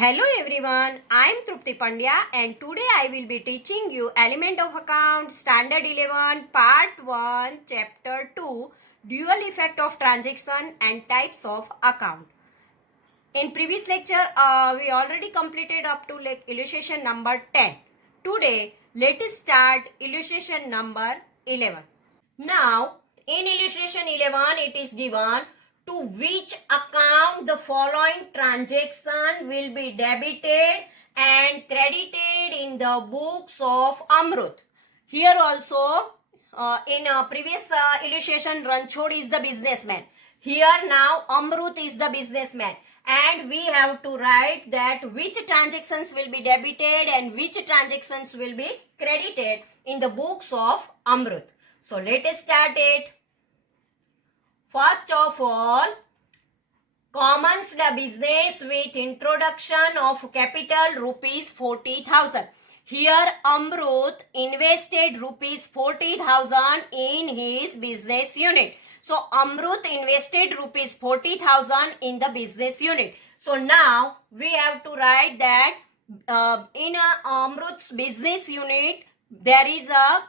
Hello everyone, I am Trupti Pandya and today I will be teaching you Element of Account Standard 11 Part 1 Chapter 2 Dual Effect of Transaction and Types of Account. In previous lecture, we already completed up to illustration number 10. Today, let us start illustration number 11. Now, in illustration 11, it is given to which account the following transaction will be debited and credited in the books of Amrut. Here also, in previous illustration, Ranchod is the businessman. Here now, Amrut is the businessman. And we have to write that which transactions will be debited and which transactions will be credited in the books of Amrut. So let us start it. First of all, commenced the business with introduction of capital rupees 40,000. Here Amrut invested rupees 40,000 in his business unit. So Amrut invested rupees 40,000 in the business unit. So now we have to write that in Amrut's business unit there is a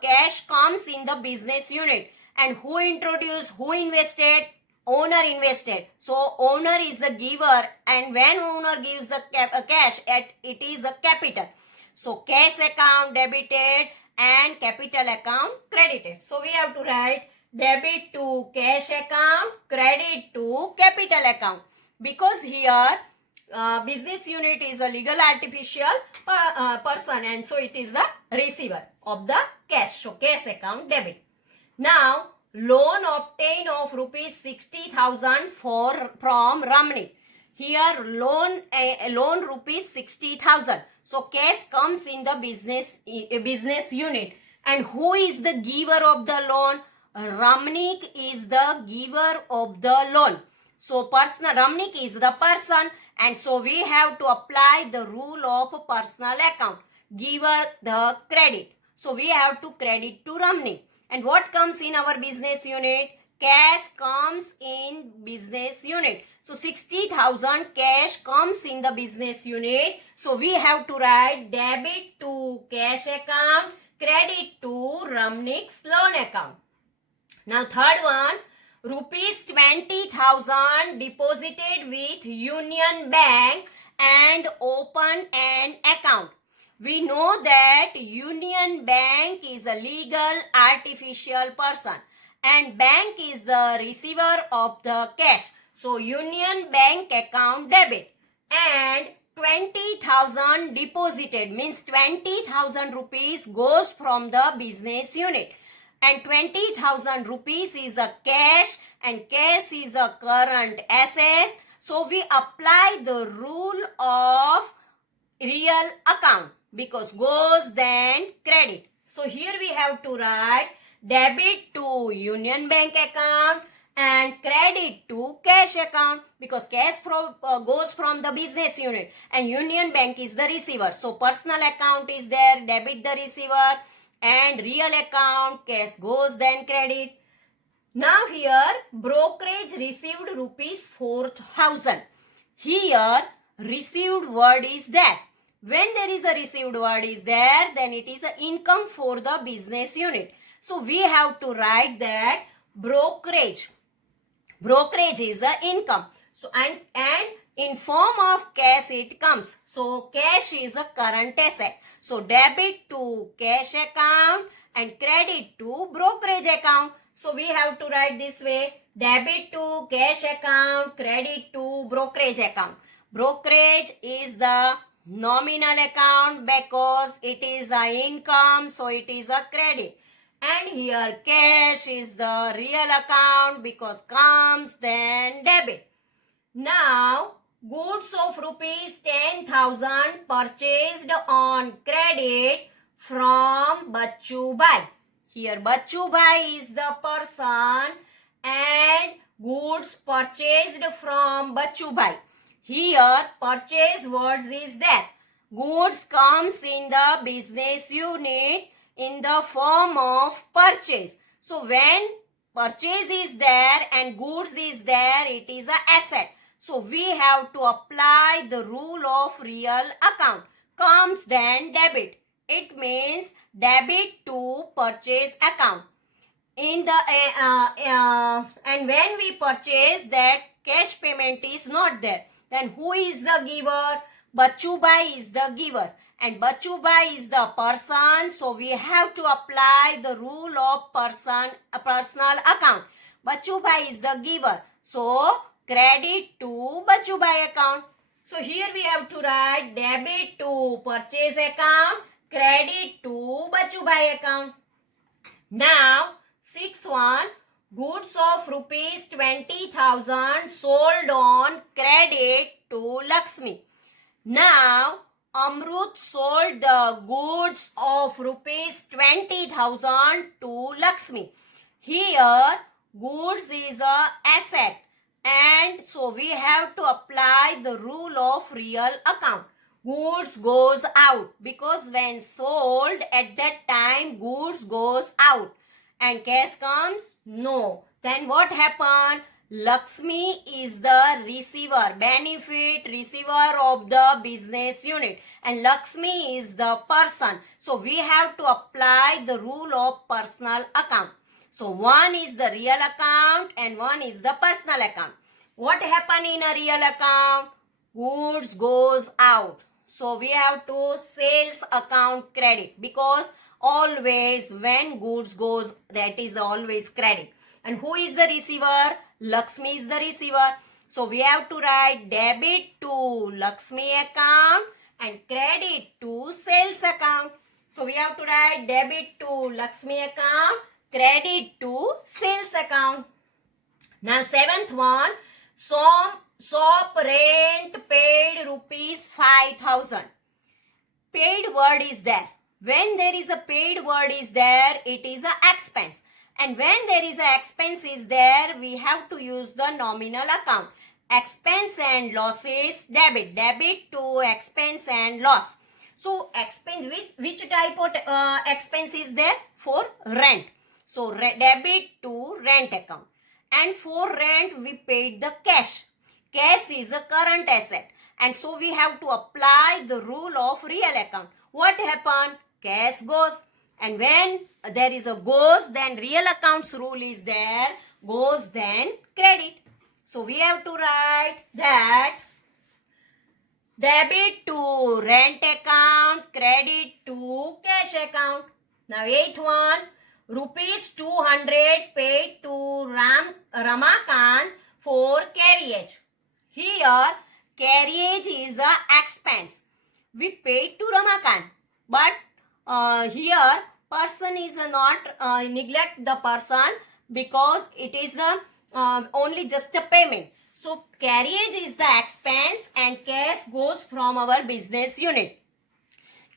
cash comes in the business unit. And who introduced, who invested? Owner invested. So owner is the giver, and when owner gives the cash, it is a capital. So cash account debited and capital account credited. So we have to write debit to cash account, credit to capital account. Because here business unit is a legal artificial person, and so it is the receiver of the cash. So cash account debit. Now loan obtained of rupees 60,000 from Ramnik. Here loan rupees 60,000. So cash comes in the business unit. And who is the giver of the loan? Ramnik is the giver of the loan. So Ramnik is the person, and so we have to apply the rule of personal account. Giver the credit. So we have to credit to Ramnik. And what comes in our business unit? Cash comes in business unit. So 60,000 cash comes in the business unit. So we have to write debit to cash account, credit to Ramnik's loan account. Now third one, rupees 20,000 deposited with Union Bank and open an account. We know that Union Bank is a legal artificial person and bank is the receiver of the cash. So Union Bank account debit, and 20,000 deposited means 20,000 rupees goes from the business unit, and 20,000 rupees is a cash and cash is a current asset. So we apply the rule of real account, because goes then credit. So here we have to write debit to Union Bank account and credit to cash account, because cash goes from the business unit and Union Bank is the receiver. So personal account is there, debit the receiver, and real account cash goes then credit. Now here brokerage received rupees 4,000. Here received word is there. When there is a received word is there, then it is an income for the business unit. So we have to write that brokerage is a income. So and in form of cash it comes. So cash is a current asset. So debit to cash account and credit to brokerage account. So we have to write this way: debit to cash account, credit to brokerage account. Brokerage is the nominal account because it is a income, so it is a credit. And here cash is the real account because comes then debit. Now goods of rupees 10,000 purchased on credit from Bachchu Bhai. Here Bachchu Bhai is the person and goods purchased from Bachchu Bhai. Here purchase words is there. Goods comes in the business unit in the form of purchase. So when purchase is there and goods is there, it is an asset. So we have to apply the rule of real account. Comes then debit. It means debit to purchase account. In the and when we purchase that cash payment is not there, then who is the giver? Bachubai is the giver, and Bachubai is the person, so we have to apply the rule of personal account. Bachubai is the giver, so credit to Bachubai account. So here we have to write debit to purchase account, credit to Bachubai account. Now 6.1, goods of rupees 20,000 sold on credit to Lakshmi. Now Amrut sold the goods of rupees 20,000 to Lakshmi. Here goods is a asset, and so we have to apply the rule of real account. Goods goes out, because when sold at that time goods goes out and cash comes, no. Then what happened? Lakshmi is the receiver, benefit receiver of the business unit, and Lakshmi is the person. So we have to apply the rule of personal account. So one is the real account and one is the personal account. What happened in a real account? Goods goes out. So we have to sales account credit, because always when goods goes, that is always credit. And who is the receiver? Lakshmi is the receiver. So we have to write debit to Lakshmi account and credit to sales account. So we have to write debit to Lakshmi account, credit to sales account. Now 7th one, shop rent paid rupees 5,000. Paid word is there. When there is a paid word is there, it is an expense. And when there is an expense is there, we have to use the nominal account. Expense and losses, debit. Debit to expense and loss. So expense, which type of expense is there? For rent. So debit to rent account. And for rent we paid the cash. Cash is a current asset. And so we have to apply the rule of real account. What happened? Cash goes. And when there is a goes, then real accounts rule is there. Goes, then credit. So we have to write that debit to rent account, credit to cash account. Now 8th one, rupees 200 paid to Ramakant for carriage. Here carriage is a expense. We paid to Ramakant, but here person is not neglect the person, because it is the only just the payment. So carriage is the expense and cash goes from our business unit.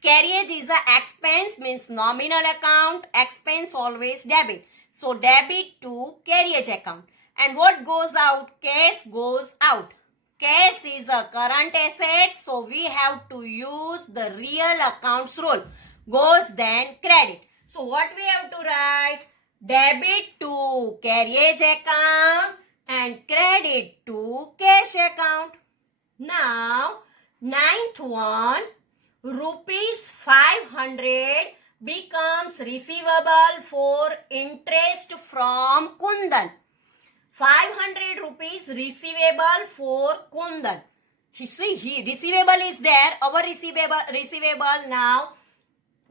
Carriage is a expense, means nominal account, expense always debit. So debit to carriage account. And what goes out? Cash goes out. Cash is a current asset, so we have to use the real accounts rule. Goes, then credit. So what we have to write? Debit to carriage account and credit to cash account. Now 9th one, rupees 500 becomes receivable for interest from Kundan. 500 rupees receivable for Kundan. See, receivable is there. Our receivable now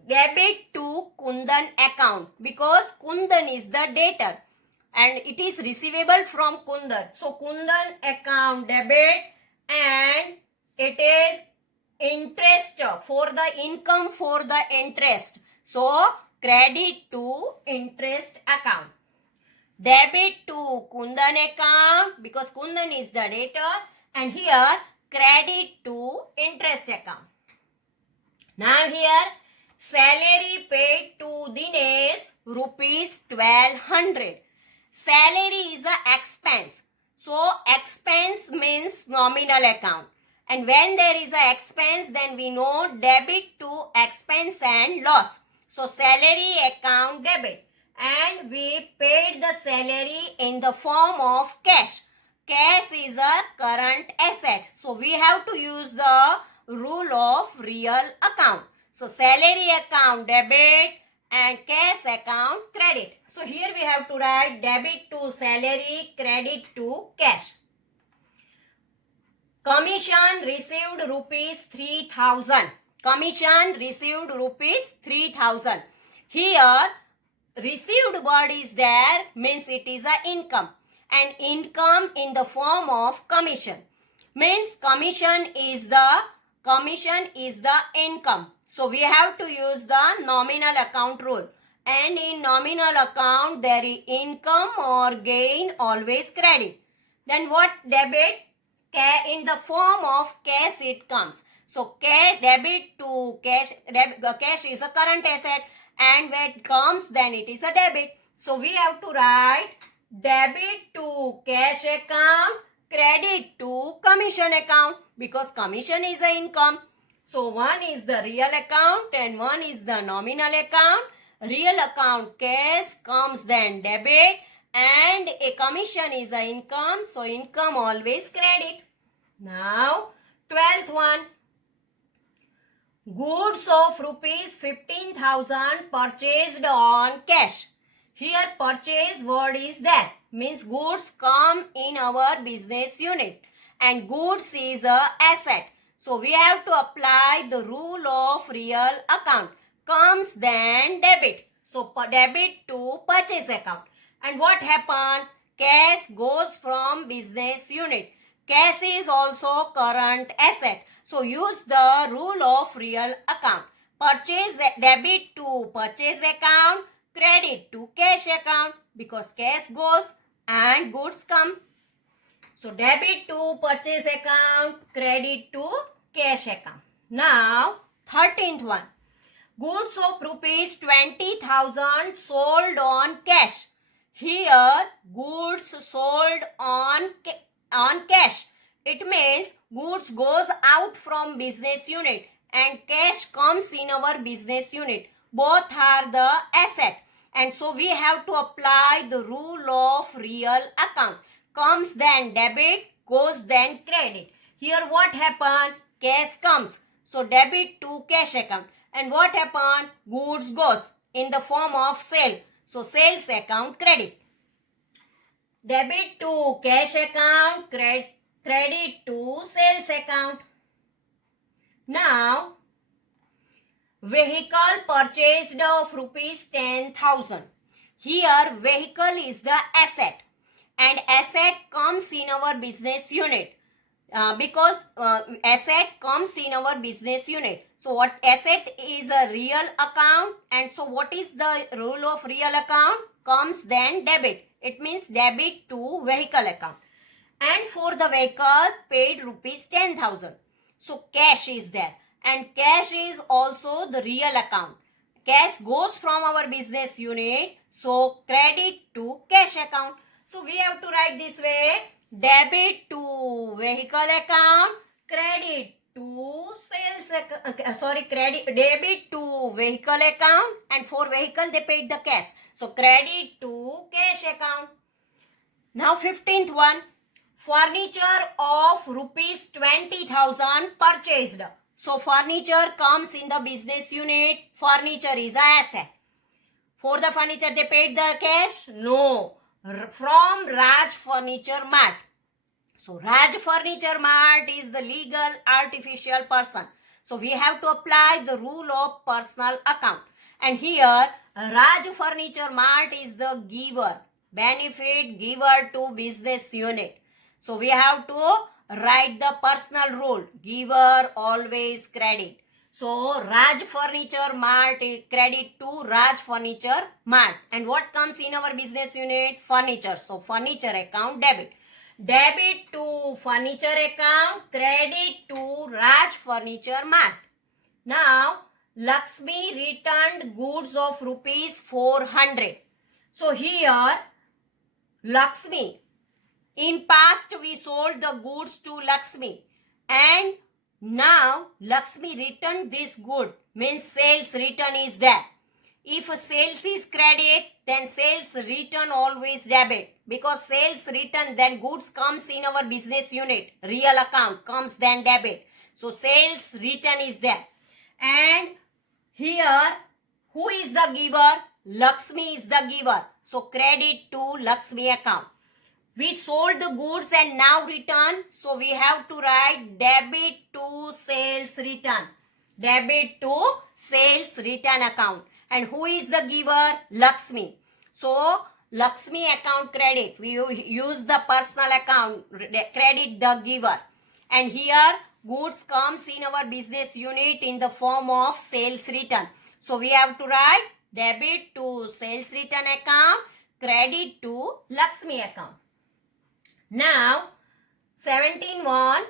debit to Kundan account, because Kundan is the debtor and it is receivable from Kundan. So Kundan account debit, and it is interest for the income for the interest. So credit to interest account. Debit to Kundan account, because Kundan is the debtor, and here credit to interest account. Now here salary paid to Dinesh rupees 1200. Salary is a expense. So expense means nominal account. And when there is a expense, then we know debit to expense and loss. So salary account debit. And we paid the salary in the form of cash. cash is a current asset. So we have to use the rule of real account. So salary account debit and cash account credit. So here we have to write debit to salary, credit to cash. Commission received rupees 3,000. Commission received rupees 3,000. Here received word is there, means it is a income, and income in the form of commission, means commission is the income. So we have to use the nominal account rule, and in nominal account there is income or gain always credit. Then what? Debit, in the form of cash it comes. So debit to cash, cash is a current asset, and when it comes then it is a debit. So we have to write debit to cash account, credit to commission account, because commission is a income. So one is the real account and one is the nominal account. Real account cash comes then debit, and a commission is a income, so income always credit. Now 12th one. Goods of rupees 15,000 purchased on cash. Here purchase word is there, means goods come in our business unit, and goods is a asset. So we have to apply the rule of real account. Comes then debit. So debit to purchase account. And what happened? Cash goes from business unit. Cash is also current asset. So use the rule of real account. Purchase debit to purchase account, credit to cash account, because cash goes and goods come. So debit to purchase account, credit to cash account. Now 13th one. Goods of rupees 20,000 sold on cash. Here goods sold on cash. It means goods goes out from business unit and cash comes in our business unit. Both are the asset, and so we have to apply the rule of real account. Comes then debit, goes then credit. Here what happened? Cash comes, so debit to cash account. And what happened? Goods goes in the form of sale, so sales account credit. Debit to cash account, credit to sales account. Now, vehicle purchased of rupees 10,000. Here, vehicle is the asset, and asset comes in our business unit. Because asset comes in our business unit. So what asset is a real account, and so what is the rule of real account? Comes then debit. It means debit to vehicle account. And for the vehicle paid rupees 10,000. So cash is there, and cash is also the real account. Cash goes from our business unit, so credit to cash account. So we have to write this way: debit to vehicle account, credit to sales account, debit to vehicle account, and for vehicle they paid the cash. So credit to cash account. Now 15th one. Furniture of rupees 20,000 purchased. So furniture comes in the business unit. Furniture is an asset. For the furniture they paid the cash? No. From Raj Furniture Mart. So Raj Furniture Mart is the legal artificial person. So we have to apply the rule of personal account. And here Raj Furniture Mart is the giver. Benefit giver to business unit. So we have to write the personal rule. Giver always credit. So Raj Furniture Mart, credit to Raj Furniture Mart. And what comes in our business unit? Furniture. So furniture account debit. Debit to furniture account, credit to Raj Furniture Mart. Now Lakshmi returned goods of rupees 400. So here Lakshmi, in past we sold the goods to Lakshmi, and now Lakshmi returned this good, means sales return is there. If sales is credit, then sales return always debit, because sales return, then goods comes in our business unit, real account comes then debit. So sales return is there. And here, who is the giver? Lakshmi is the giver. So credit to Lakshmi account. We sold the goods and now return. So we have to write debit to sales return. Debit to sales return account. And who is the giver? Lakshmi. So Lakshmi account credit. We use the personal account, credit the giver. And here goods comes in our business unit in the form of sales return. So we have to write debit to sales return account, credit to Lakshmi account. Now 17.1,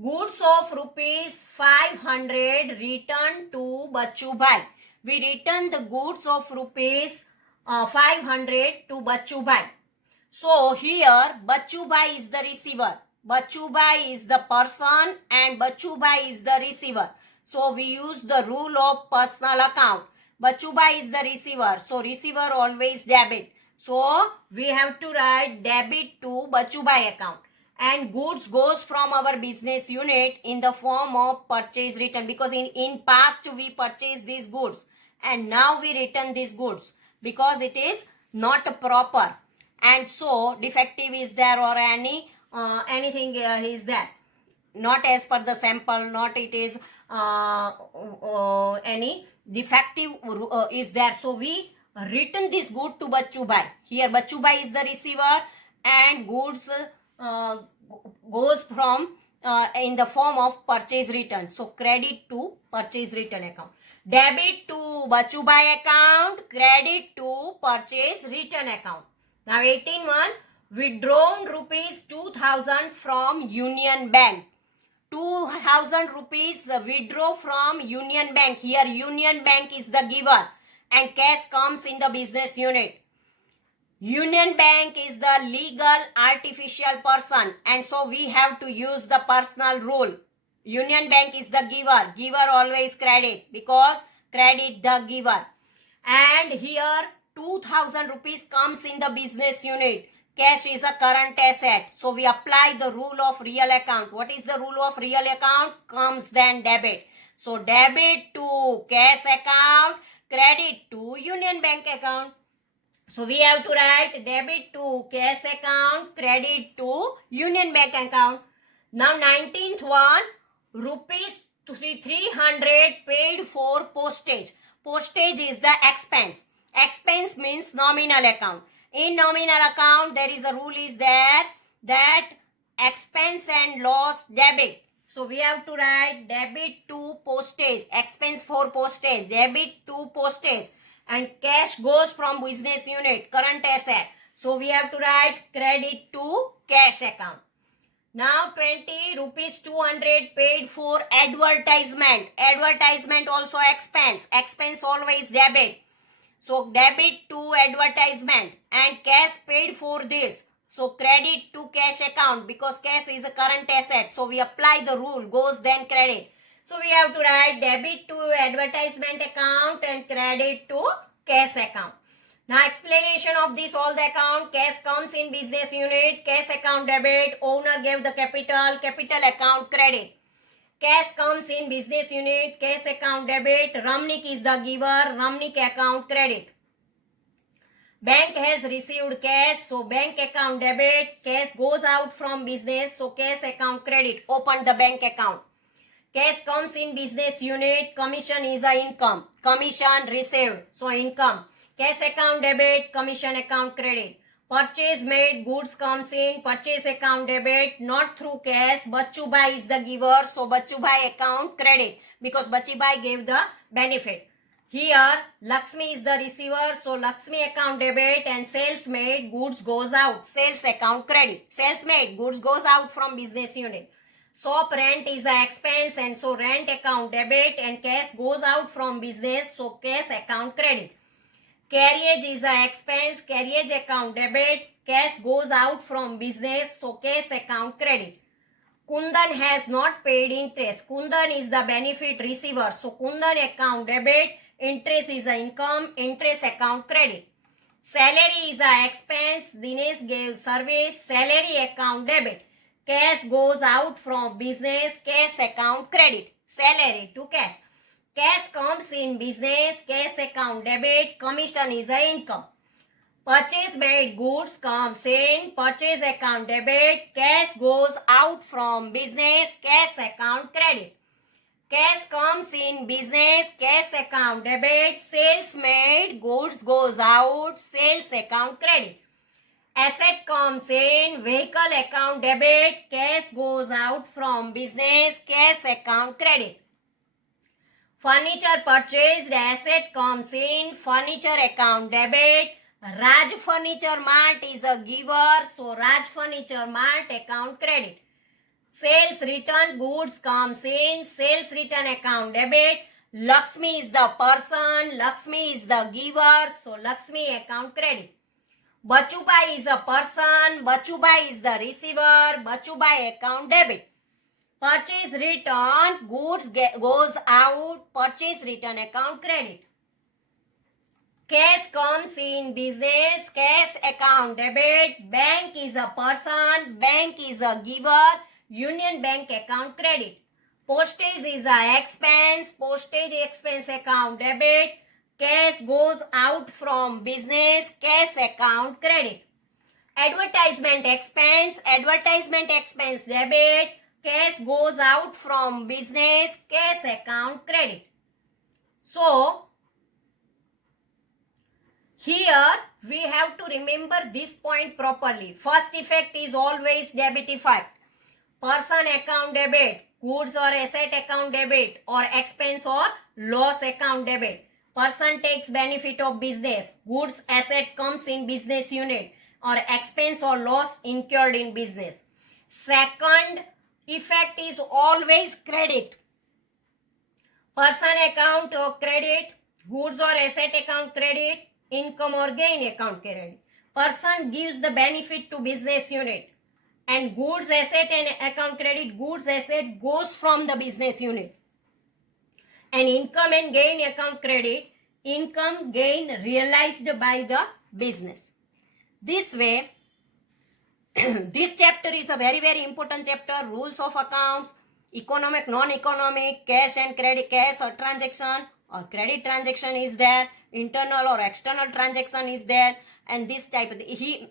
goods of rupees 500 returned to Bachchu Bhai. We return the goods of rupees 500 to Bachchu Bhai. So here Bachchu Bhai is the receiver. Bachchu Bhai is the person and Bachchu Bhai is the receiver. So we use the rule of personal account. Bachchu Bhai is the receiver. So receiver always debit. So we have to write debit to Bachchu Bhai account. And goods goes from our business unit in the form of purchase return, because in past we purchased these goods and now we return these goods because it is not proper, and so defective is there or anything is there, not as per the sample, not it is any defective is there. So we return this good to Bachchu Bhai. Here Bachchu Bhai is the receiver and goods goes from in the form of purchase return. So credit to purchase return account. Debit to Bachchu Bhai account, credit to purchase return account. Now 18.1, withdrawn rupees 2000 from Union Bank. 2000 rupees withdraw from Union Bank. Here Union Bank is the giver and cash comes in the business unit. Union Bank is the legal artificial person, and so we have to use the personal rule. Union Bank is the giver. Giver always credit, because credit the giver. And here 2000 rupees comes in the business unit. Cash is a current asset. So we apply the rule of real account. What is the rule of real account? Comes then debit. So debit to cash account, credit to Union Bank account. So we have to write debit to cash account, credit to Union Bank account. Now 19th one, rupees 300 paid for postage. Postage is the expense. Expense means nominal account. In nominal account, there is a rule is there that expense and loss debit. So we have to write debit to postage, expense for postage, debit to postage. And cash goes from business unit, current asset. So we have to write credit to cash account. Now 20, rupees 200 paid for advertisement. Advertisement also expense. Expense always debit. So debit to advertisement and cash paid for this. So credit to cash account, because cash is a current asset. So we apply the rule, goes then credit. So we have to write debit to advertisement account and credit to cash account. Now explanation of this, all the account. Cash comes in business unit, cash account debit, owner gave the capital, capital account credit. Cash comes in business unit, cash account debit, Ramnik is the giver, Ramnik account credit. Bank has received cash, so bank account debit, cash goes out from business, so cash account credit, open the bank account. Cash comes in business unit, commission is a income, commission received, so income. Cash account debit, commission account credit. Purchase made, goods comes in, purchase account debit, not through cash. Bachchu Bhai is the giver, so Bachchu Bhai account credit, because Bachchu Bhai gave the benefit. Here Lakshmi is the receiver, so Lakshmi account debit, and sales made, goods goes out, sales account credit. Sales made, goods goes out from business unit. Shop rent is an expense, and so rent account debit, and cash goes out from business, so cash account credit. Carriage is an expense, carriage account debit, cash goes out from business, so cash account credit. Kundan has not paid interest. Kundan is the benefit receiver, so Kundan account debit, Interest is a income. Interest account credit. Salary is a expense. Dinesh gave service. Salary account debit. Cash goes out from business. Cash account credit. Salary to cash. Cash comes in business. Cash account debit. Commission is a income. Purchase made goods comes in. Purchase account debit. Cash goes out from business. Cash account credit. Cash comes in business. Cash account debit. Sales made. Goods goes out. Sales account credit. Asset comes in. Vehicle account debit. Cash goes out from business. Cash account credit. Furniture purchased. Asset comes in. Furniture account debit. Raj Furniture Mart is a giver. So Raj Furniture Mart account credit. Sales return. Goods comes in. Sales return account debit. Lakshmi is the person. Lakshmi is the giver. So Lakshmi account credit. Bachubai is a person. Bachubai is the receiver. Bachubai account debit. Purchase return. Goods goes out. Purchase return account credit. Cash comes in business. Cash account debit. Bank is a person. Bank is a giver. Union Bank account credit. Postage is a expense. Postage expense account debit. Cash goes out from business. Cash account credit. Advertisement expense. Advertisement expense debit. Cash goes out from business. Cash account credit. So, here we have to remember this point properly. First effect is always debit effect. Person account debit, goods or asset account debit, or expense or loss account debit. Person takes benefit of business. Goods asset comes in business unit, or expense or loss incurred in business. Second effect is always credit. Person account or credit, goods or asset account credit, income or gain account credit. Person gives the benefit to business unit, and goods asset and account credit, goods asset goes from the business unit. And income and gain account credit, income gain realized by the business. This way, this chapter is a very, very important chapter. Rules of accounts, economic, non-economic, cash and credit, cash or transaction or credit transaction is there, internal or external transaction is there, and this type of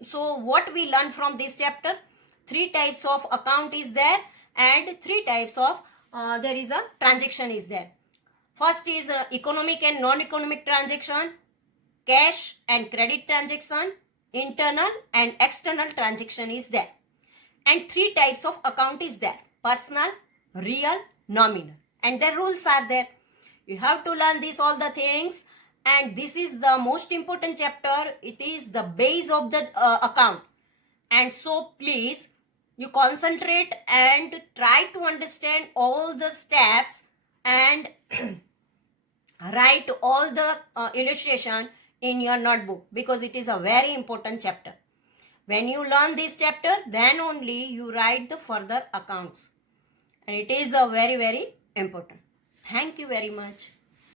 so what we learn from this chapter, 3 types of account is there, and 3 types of there is a transaction is there. First is economic and non-economic transaction, cash and credit transaction, internal and external transaction is there, and 3 types of account is there: personal, real, nominal, and the rules are there. You have to learn this all the things, and this is the most important chapter. It is the base of the account, and so please you concentrate and try to understand all the steps and write all the illustration in your notebook, because it is a very important chapter. When you learn this chapter, then only you write the further accounts, and it is a very, very important. Thank you very much.